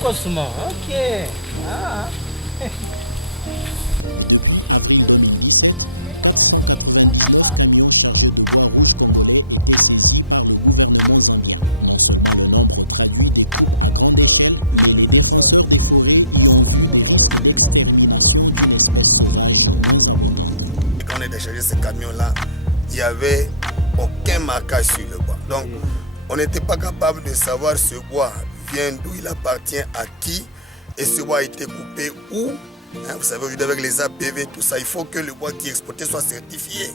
Cosmo, ok. Ah. Quand on a déchargé ce camion-là, il n'y avait aucun marquage sur le bois. Donc, on n'était pas capable de savoir ce bois vient d'où, il appartient à qui, et ce bois a été coupé où. Hein, vous savez, aujourd'hui avec les APV, tout ça, il faut que le bois qui est exporté soit certifié.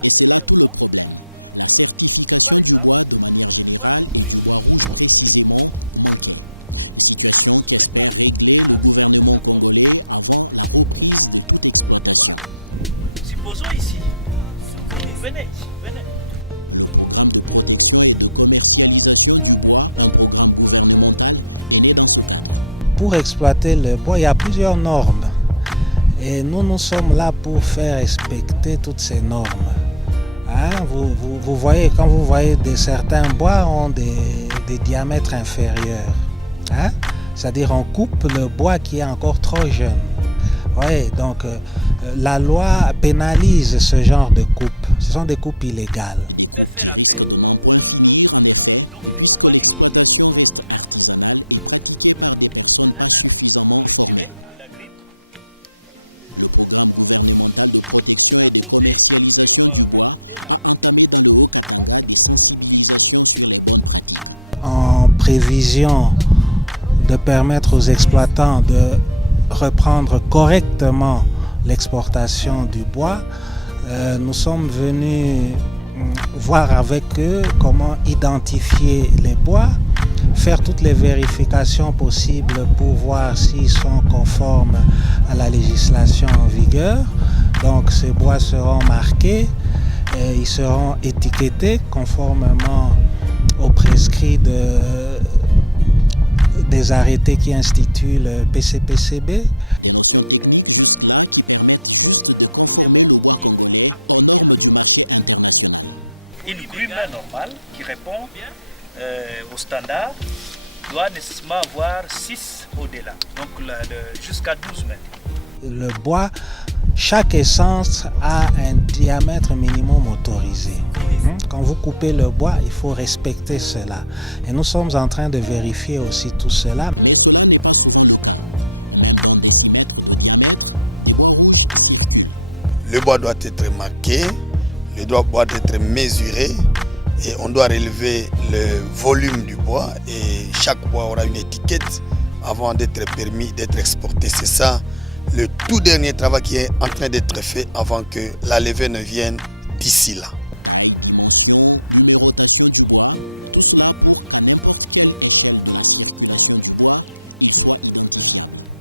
Supposons ici. Venez, venez. Pour exploiter le bois, il y a plusieurs normes. Et nous sommes là pour faire respecter toutes ces normes. Hein? Vous voyez, quand vous voyez certains bois ont des diamètres inférieurs. Hein? C'est-à-dire on coupe le bois qui est encore trop jeune. Ouais, donc la loi pénalise ce genre de coupe. Ce sont des coupes illégales. En prévision de permettre aux exploitants de reprendre correctement l'exportation du bois, nous sommes venus voir avec eux comment identifier les bois, faire toutes les vérifications possibles pour voir s'ils sont conformes à la législation en vigueur. Donc ces bois seront marqués, et ils seront étiquetés conformément aux prescrits des arrêtés qui instituent le PCPCB. Une grue main normale qui répond au standard doit nécessairement avoir 6 au-delà, donc jusqu'à 12 mètres. Le bois, chaque essence a un diamètre minimum autorisé. Quand vous coupez le bois, il faut respecter cela. Et nous sommes en train de vérifier aussi tout cela. Le bois doit être marqué, le bois doit être mesuré et on doit relever le volume du bois et chaque bois aura une étiquette avant d'être permis d'être exporté. C'est ça le tout dernier travail qui est en train d'être fait avant que la levée ne vienne d'ici là.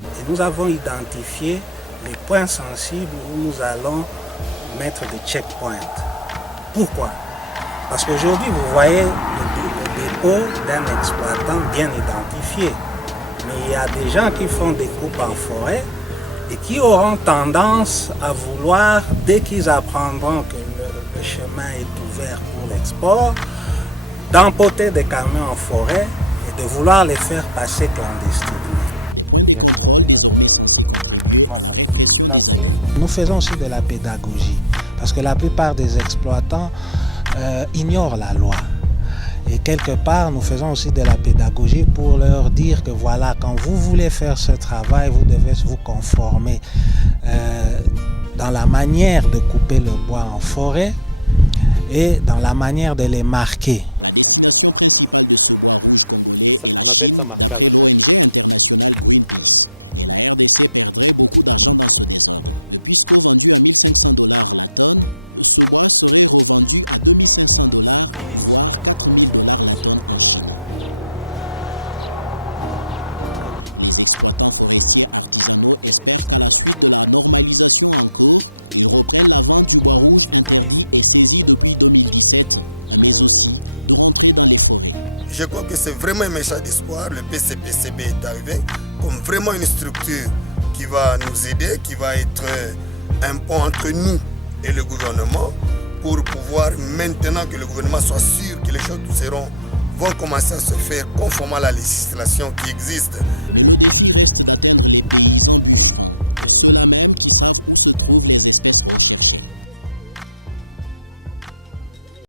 Et nous avons identifié les points sensibles où nous allons mettre des checkpoints. Pourquoi? Parce qu'aujourd'hui, vous voyez le dépôt d'un exploitant bien identifié. Mais il y a des gens qui font des coupes en forêt et qui auront tendance à vouloir, dès qu'ils apprendront que le chemin est ouvert pour l'export, d'emporter des camions en forêt et de vouloir les faire passer clandestinement. Nous faisons aussi de la pédagogie parce que la plupart des exploitants ignorent la loi. Et quelque part, nous faisons aussi de la pédagogie pour leur dire que voilà, quand vous voulez faire ce travail, vous devez vous conformer dans la manière de couper le bois en forêt et dans la manière de les marquer. C'est ça, on appelle ça marquage. je crois que c'est vraiment un message d'espoir. Le PCPCB est arrivé comme vraiment une structure qui va nous aider, qui va être un pont entre nous et le gouvernement pour pouvoir, maintenant que le gouvernement soit sûr que les choses vont commencer à se faire conformément à la législation qui existe.